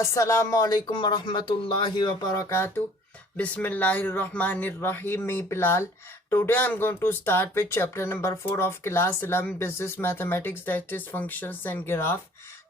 Assalamualaikum warahmatullahi wabarakatuh. Bismillahirrahmanirrahim. Me Bilal. Today I'm going to start with chapter number 4 of class 11 business mathematics, that is functions and graph.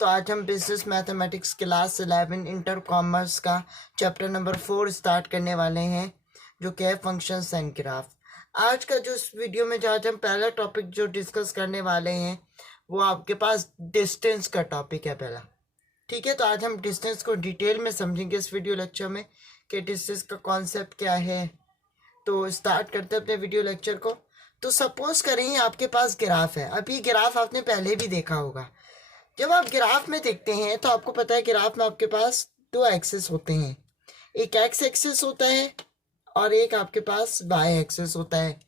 तो आज हम business mathematics class 11 inter commerce का chapter number 4 start करने वाले हैं, जो कि है फंक्शंस एंड ग्राफ। आज का जो इस वीडियो में जो आज हम पहला टॉपिक जो डिस्कस करने वाले हैं वो आपके पास डिस्टेंस का टॉपिक है पहला। ठीक है, तो आज हम डिस्टेंस को डिटेल में समझेंगे इस वीडियो लेक्चर में कि डिस्टेंस का कॉन्सेप्ट क्या है। तो स्टार्ट करते हैं अपने वीडियो लेक्चर को। तो सपोज करें आपके पास ग्राफ है। अब ये ग्राफ आपने पहले भी देखा होगा। जब आप ग्राफ में देखते हैं तो आपको पता है ग्राफ में आपके पास दो एक्सिस होते हैं, एक एक्स एक्सिस होता है और एक आपके पास वाई एक्सिस होता है।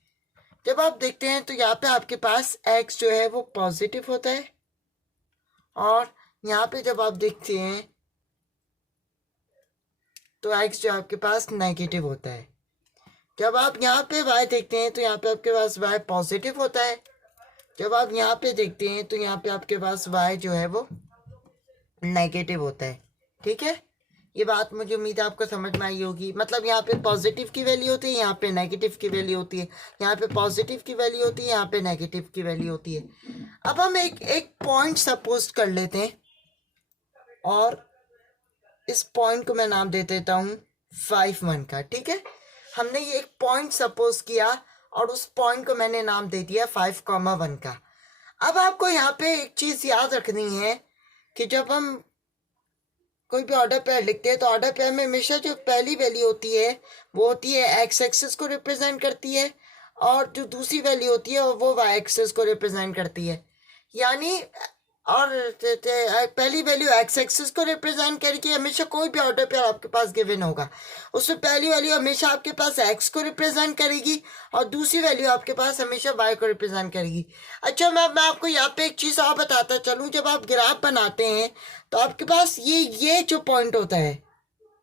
जब आप देखते हैं तो यहाँ पे आपके पास एक्स जो है वो पॉजिटिव होता है और यहाँ पे जब आप देखते हैं तो एक्स जो आपके पास नेगेटिव होता है। जब आप यहाँ पे वाई देखते हैं तो यहाँ पे आपके पास वाई पॉजिटिव होता है। जब आप यहाँ पे देखते हैं तो यहाँ पे आपके पास वाई जो है वो नेगेटिव होता है। ठीक है, ये बात मुझे उम्मीद है आपको समझ में आई होगी। मतलब यहाँ पे पॉजिटिव की वैल्यू होती है, यहाँ पे नेगेटिव की वैल्यू होती है, यहाँ पे पॉजिटिव की वैल्यू होती है, यहाँ पे नेगेटिव की वैल्यू होती है। अब हम एक पॉइंट सपोज कर लेते हैं और इस पॉइंट को मैं नाम दे देता हूँ 5 1 का। ठीक है, हमने ये एक पॉइंट सपोज किया और उस पॉइंट को मैंने नाम दे दिया 5,1 का। अब आपको यहाँ पे एक चीज याद रखनी है कि जब हम कोई भी ऑर्डर पेयर लिखते हैं तो ऑर्डर पेयर में हमेशा जो पहली वैल्यू होती है वो होती है एक्स एक्सिस को रिप्रेजेंट करती है और जो दूसरी वैल्यू होती है वो वाई एक्सिस को रिप्रेजेंट करती है। यानी और पहली वैल्यू एक्स एक्सिस को रिप्रेजेंट करके हमेशा कोई भी ऑर्डर पेयर आपके पास गिवन होगा, उसमें पहली वैल्यू हमेशा आपके पास एक्स को रिप्रेजेंट करेगी और दूसरी वैल्यू आपके पास हमेशा वाई को रिप्रेजेंट करेगी। अच्छा, मैं आपको यहाँ पे एक चीज़ और बताता चलूँ। जब आप ग्राफ बनाते हैं तो आपके पास ये जो पॉइंट होता है,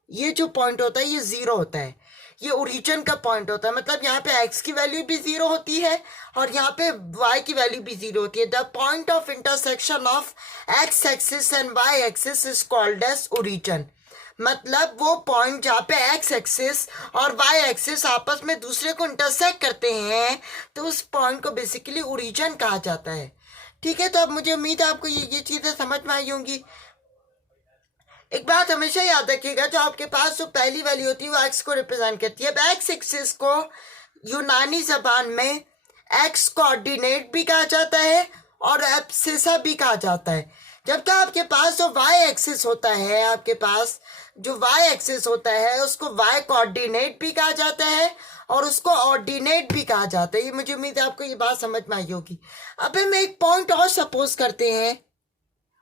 ये जो पॉइंट होता है ये जीरो होता है, ये ओरिजिन का पॉइंट होता है। मतलब यहाँ पे x की वैल्यू भी जीरो होती है और यहाँ पे y की वैल्यू भी जीरो होती है। The point of intersection of x axis and y axis is called as origin. मतलब वो पॉइंट जहाँ पे x एक्सिस और y एक्सिस आपस में दूसरे को इंटरसेक्ट करते हैं तो उस पॉइंट को बेसिकली ओरिजिन कहा जाता है। ठीक है, तो अब मुझे उम्मीद है आपको ये चीज़ें समझ में आई होंगी। एक बात हमेशा याद रखिएगा, जो आपके पास जो पहली वैल्यू होती है वो एक्स को रिप्रेजेंट करती है। अब एक्स एक्सिस को यूनानी जबान में एक्स कोऑर्डिनेट भी कहा जाता है और एब्सिसा भी कहा जाता है। जबकि आपके पास जो वाई एक्सिस होता है, आपके पास जो वाई एक्सिस होता है उसको वाई कोऑर्डिनेट भी कहा जाता है और उसको ऑर्डिनेट भी कहा जाता है। ये मुझे उम्मीद है आपको ये बात समझ में आई होगी। अब हम एक पॉइंट और सपोज करते हैं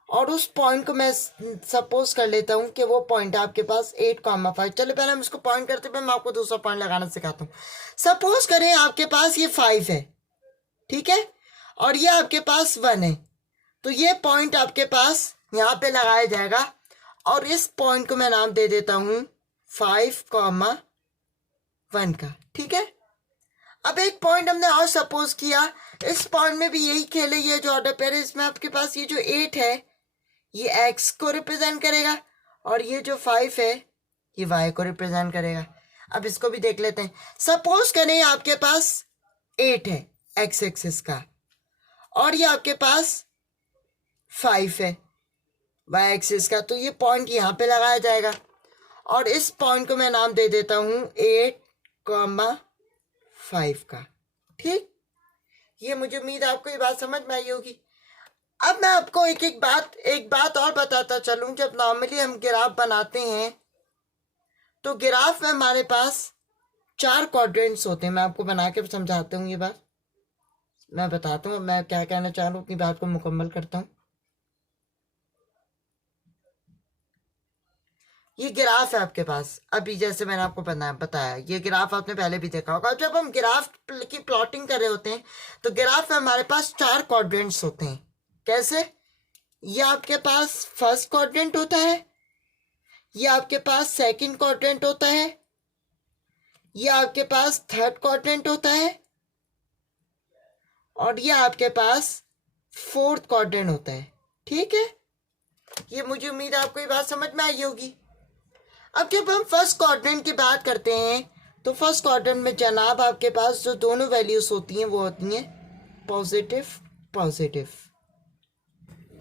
और उस पॉइंट को मैं सपोज कर लेता हूँ कि वो पॉइंट है आपके पास 8,5। चलो पहले हम इसको पॉइंट करते हैं, मैं आपको दूसरा पॉइंट लगाना सिखाता हूँ। सपोज करें आपके पास ये 5 है, ठीक है, और ये आपके पास 1 है। तो ये पॉइंट आपके पास यहाँ पे लगाया जाएगा और इस पॉइंट को मैं नाम दे देता हूँ 5,1 का। ठीक है, अब एक पॉइंट हमने और सपोज किया। इस पॉइंट में भी यही खेल है। ये जो ऑर्डर पेयर है इसमें आपके पास ये जो 8 है ये x को रिप्रेजेंट करेगा और ये जो 5 है ये y को रिप्रेजेंट करेगा। अब इसको भी देख लेते हैं। सपोज करें आपके पास 8 है x एक्सिस का और ये आपके पास 5 है y एक्सिस का। तो ये पॉइंट यहाँ पे लगाया जाएगा और इस पॉइंट को मैं नाम दे देता हूँ 8,5 का। ठीक, ये मुझे उम्मीद है आपको ये बात समझ में आई होगी। अब मैं आपको एक बात और बताता चलूं। जब नॉर्मली हम ग्राफ बनाते हैं तो ग्राफ में हमारे पास 4 क्वाड्रेंट्स होते हैं। मैं आपको बना के समझाता हूँ, ये बात मैं बताता हूँ। मैं क्या कहना चाह रहा हूँ, अपनी बात को मुकम्मल करता हूँ। ये ग्राफ है आपके पास, अभी जैसे मैंने आपको बताया ये ग्राफ आपने पहले भी देखा होगा। जब हम ग्राफ की प्लॉटिंग कर रहे होते हैं तो ग्राफ में हमारे पास 4 क्वाड्रेंट्स होते हैं। कैसे? ये आपके पास फर्स्ट क्वाड्रेंट होता है, ये आपके पास सेकंड क्वाड्रेंट होता है, ये आपके पास थर्ड क्वाड्रेंट होता है और ये आपके पास फोर्थ क्वाड्रेंट होता है। ठीक है, ये मुझे उम्मीद है आपको ये बात समझ में आई होगी। अब जब हम फर्स्ट क्वाड्रेंट की बात करते हैं तो फर्स्ट क्वाड्रेंट में जनाब आपके पास जो दोनों वैल्यूज होती हैं वो होती हैं पॉजिटिव पॉजिटिव।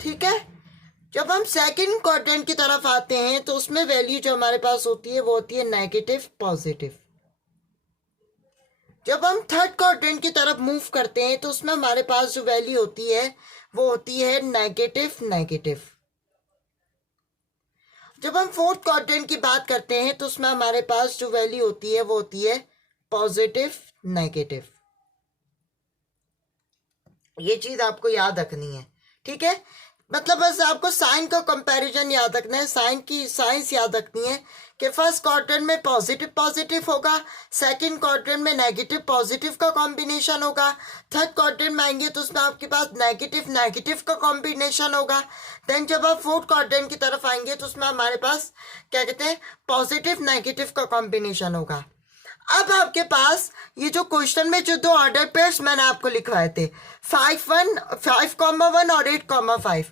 ठीक है। जब हम सेकंड क्वाड्रेंट की तरफ आते हैं तो उसमें वैल्यू जो हमारे पास होती है वो होती है नेगेटिव पॉजिटिव। जब हम थर्ड क्वाड्रेंट की तरफ मूव करते हैं तो उसमें हमारे पास जो वैल्यू होती है वो होती है नेगेटिव नेगेटिव। जब हम फोर्थ क्वाड्रेंट की बात करते हैं तो उसमें हमारे पास जो वैल्यू होती है वो होती है पॉजिटिव नेगेटिव। ये चीज आपको याद रखनी है। ठीक है। मतलब बस आपको साइन का कंपैरिजन याद रखना है, साइन की साइंस याद रखनी है कि फर्स्ट क्वाड्रेंट में पॉजिटिव पॉजिटिव होगा, सेकंड क्वाड्रेंट में नेगेटिव पॉजिटिव का कॉम्बिनेशन होगा, थर्ड क्वाड्रेंट में आएंगे तो उसमें आपके पास नेगेटिव नेगेटिव का कॉम्बिनेशन होगा। देन जब आप फोर्थ क्वाड्रेंट की तरफ आएंगे तो उसमें हमारे पास क्या कहते हैं पॉजिटिव नेगेटिव का कॉम्बिनेशन होगा। अब आपके पास ये जो क्वेश्चन में जो दो ऑर्डर पेयर्स मैंने आपको लिखवाए थे 5,1 और 8,5,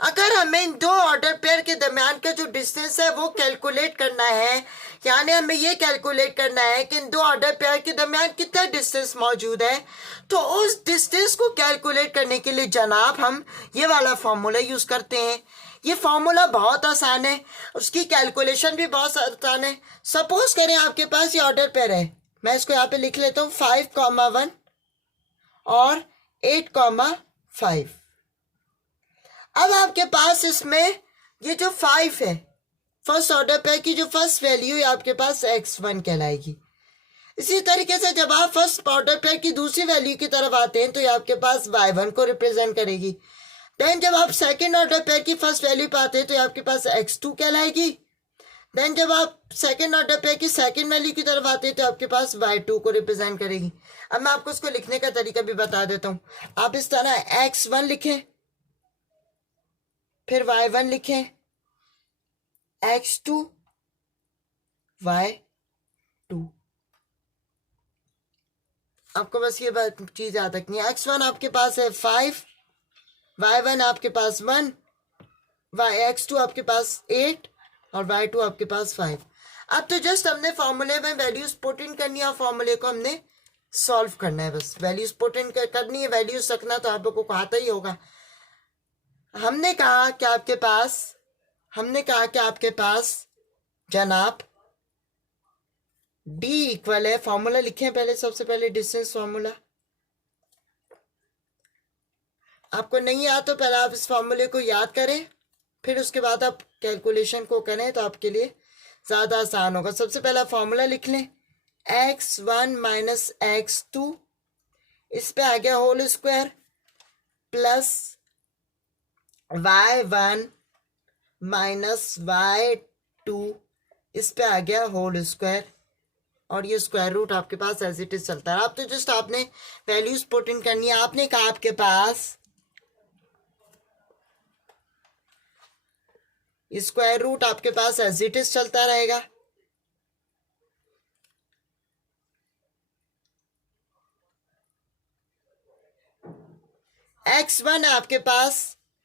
अगर हमें इन दो ऑर्डर पेयर के दरमियान का जो डिस्टेंस है वो कैलकुलेट करना है, यानी हमें ये कैलकुलेट करना है कि इन दो ऑर्डर पेयर के दरमियान कितना डिस्टेंस मौजूद है, तो उस डिस्टेंस को कैलकुलेट करने के लिए जनाब हम ये वाला फॉर्मूला यूज करते हैं। ये फॉर्मूला बहुत आसान है, उसकी कैलकुलेशन भी बहुत आसान है। सपोज करें आपके पास ये ऑर्डर पेयर है, मैं इसको यहाँ पे लिख लेता हूँ 5,1 और 8,5। अब आपके पास इसमें ये जो 5 है फर्स्ट ऑर्डर पेयर की जो फर्स्ट वैल्यू है आपके पास x1 कहलाएगी। इसी तरीके से जब आप फर्स्ट ऑर्डर पेयर की दूसरी वैल्यू की तरफ आते हैं तो ये आपके पास y1 को रिप्रेजेंट करेगी। देन जब आप सेकंड ऑर्डर पेयर की फर्स्ट वैल्यू पाते हैं तो आपके पास x2 कहलाएगी। देन जब आप सेकंड ऑर्डर पेयर की सेकंड वैल्यू की तरफ आते हैं तो आपके पास y2 को रिप्रेजेंट करेगी। अब मैं आपको इसको लिखने का तरीका भी बता देता हूँ। आप इस तरह x1 लिखें, फिर y1 लिखें, x2 y2। आपको बस ये बात चीज याद रखनी है। x1 आपके पास है 5, y1 आपके पास 1, x2 आपके पास 8 और y2 आपके पास 5। अब तो जस्ट हमने फॉर्मूले में वैल्यूज पुट इन करनी है और फॉर्मूले को हमने सॉल्व करना है। बस वैल्यूज पुट इन करनी है, वैल्यूज रखना तो आप लोगों को आता ही होगा। हमने कहा कि आपके पास जनाब d इक्वल है, फॉर्मूला लिखें पहले, सबसे पहले डिस्टेंस फॉर्मूला। आपको नहीं आता तो पहले आप इस फॉर्मूले को याद करें, फिर उसके बाद आप कैलकुलेशन को करें तो आपके लिए ज़्यादा आसान होगा। सबसे पहला फॉर्मूला लिख लें x1 माइनस x2, इस पे आ गया whole square, plus y1 minus y2, इस पे आ गया होल स्क्वायर, और ये स्क्वायर रूट आपके पास एज इट इज चलता है। आप तो जस्ट आपने वैल्यूज पुट इन करनी है। आपने कहा आपके पास स्क्वायर रूट आपके पास एज इट इज चलता रहेगा। x1 है आपके पास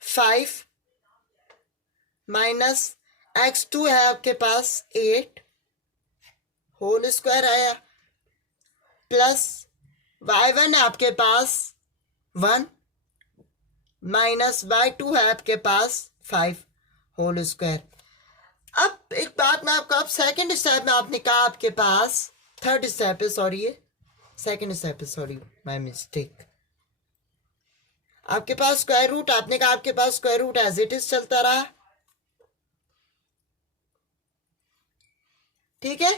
5 माइनस x2 है आपके पास 8 होल स्क्वायर आया, प्लस y1 है आपके पास 1 माइनस y2 है आपके पास 5 होल स्क्वायर। अब एक बात मैं आपको, अब सेकंड स्टेप में आपने कहा आपके पास थर्ड स्टेप है, सॉरी ये सेकंड स्टेप है, सॉरी माय मिस्टेक। आपके पास स्क्वायर रूट, आपने कहा आपके पास square root as it is चलता रहा। ठीक है।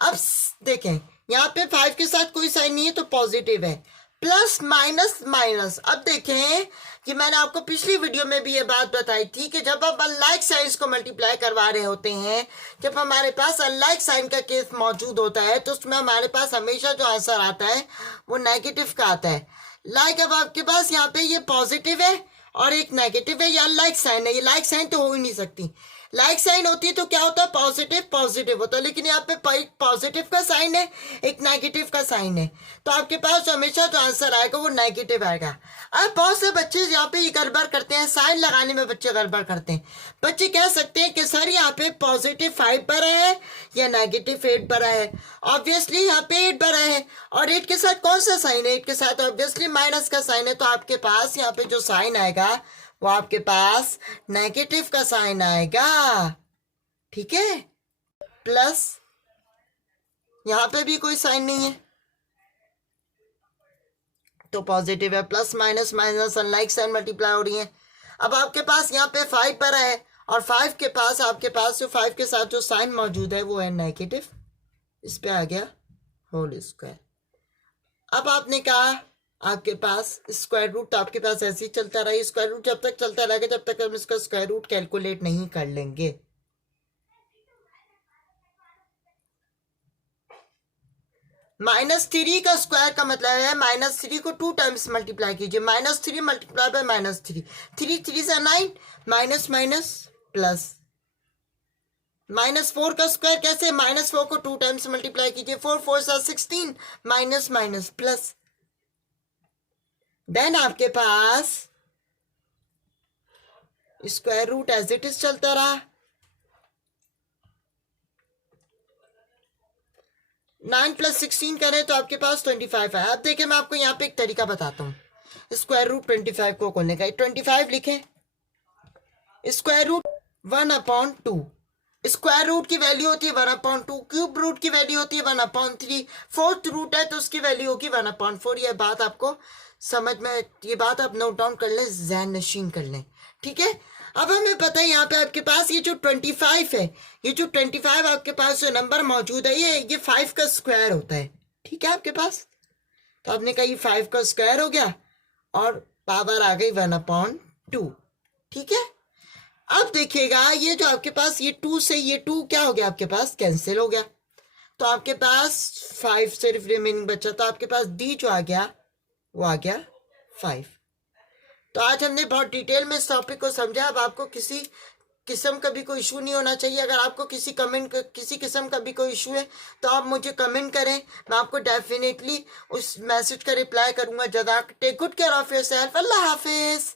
अब देखें यहाँ पे 5 के साथ कोई साइन नहीं है तो पॉजिटिव है, प्लस माइनस माइनस। अब देखें कि मैंने आपको पिछली वीडियो में भी ये बात बताई थी कि जब आप अनलाइक साइंस को मल्टीप्लाई करवा रहे होते हैं, जब हमारे पास अनलाइक साइन का केस मौजूद होता है तो उसमें हमारे पास हमेशा जो आंसर आता है वो नेगेटिव का आता है। लाइक अब आपके पास यहाँ पे ये पॉजिटिव है और एक नेगेटिव है, ये अनलाइक साइन है, ये लाइक साइन तो हो ही नहीं सकती। लाइक साइन होती है तो क्या होता है, पॉजिटिव पॉजिटिव होता है, लेकिन यहाँ पे पॉजिटिव का साइन है, एक नेगेटिव का साइन है, तो आपके पास जो हमेशा जो आंसर आएगा वो नेगेटिव आएगा। अब बहुत से बच्चे यहाँ पे ये गड़बड़ करते हैं, साइन लगाने में बच्चे गड़बड़ करते हैं। बच्चे कह सकते हैं कि सर यहाँ पे पॉजिटिव 5 बना है या नेगेटिव 8 बना है। ऑब्वियसली यहाँ पे 8 बना है, और 8 के साथ कौन सा साइन है, 8 के साथ ऑब्वियसली माइनस का साइन है, तो आपके पास यहाँ पे जो साइन आएगा वो आपके पास नेगेटिव का साइन आएगा। ठीक है, प्लस यहां पे भी कोई साइन नहीं है तो पॉजिटिव है, plus minus minus unlike sign multiply हो रही है। अब आपके पास यहाँ पे 5 पर है, और 5 के पास आपके पास जो 5 के साथ जो साइन मौजूद है वो है नेगेटिव, इस पे आ गया होल स्क्वायर। अब आपने कहा आपके पास स्क्वायर रूट, तो आपके पास ऐसे ही चलता रहा, स्क्वायर रूट जब तक चलता रहेगा जब तक हम इसका स्क्वायर रूट कैलकुलेट नहीं कर लेंगे। -3 का स्क्वायर का मतलब है -3 को 2 टाइम्स मल्टीप्लाई कीजिए, -3 मल्टीप्लाई बाय -3, 3 3 से 9, माइनस माइनस प्लस। -4 का स्क्वायर कैसे, -4 को 2 टाइम्स मल्टीप्लाई कीजिए, 4 4 से 16, माइनस माइनस प्लस। देन आपके पास square root as it is चलता रहा, 9 + 16 करें तो आपके पास 25 है। अब देखिए मैं आपको यहाँ पे एक तरीका बताता हूँ स्क्वायर रूट 25 को खोलने का। 25 लिखें, स्क्वायर रूट 1/2, स्क्वायर रूट की वैल्यू होती है 1/2, क्यूब रूट की वैल्यू होती है 1/3, फोर्थ रूट है तो उसकी वैल्यू होगी 1/4। ये बात आपको समझ में, ये बात आप नोट डाउन कर लें, ज़हन नशीन कर लें। ठीक है, अब हमें पता है यहाँ पे आपके पास ये जो 25 है, ये जो 25 आपके पास जो नंबर मौजूद है ये 5 का स्क्वायर होता है। ठीक है आपके पास, तो आपने कहा ये 5 का स्क्वायर हो गया और पावर आ गई 1/2। ठीक है, अब देखिएगा ये जो आपके पास ये 2 से ये 2 क्या हो गया, आपके पास कैंसिल हो गया, तो आपके पास 5 सिर्फ रिमेनिंग बचा, तो आपके पास डी जो आ गया वो आ गया 5। तो आज हमने बहुत डिटेल में इस टॉपिक को समझा। अब आपको किसी किस्म का भी कोई इशू नहीं होना चाहिए। अगर आपको किसी किस्म का भी कोई इशू है तो आप मुझे कमेंट करें, मैं आपको डेफिनेटली उस मैसेज का रिप्लाई करूंगा। जज़ाक, take good care of yourself, अल्लाह हाफिज।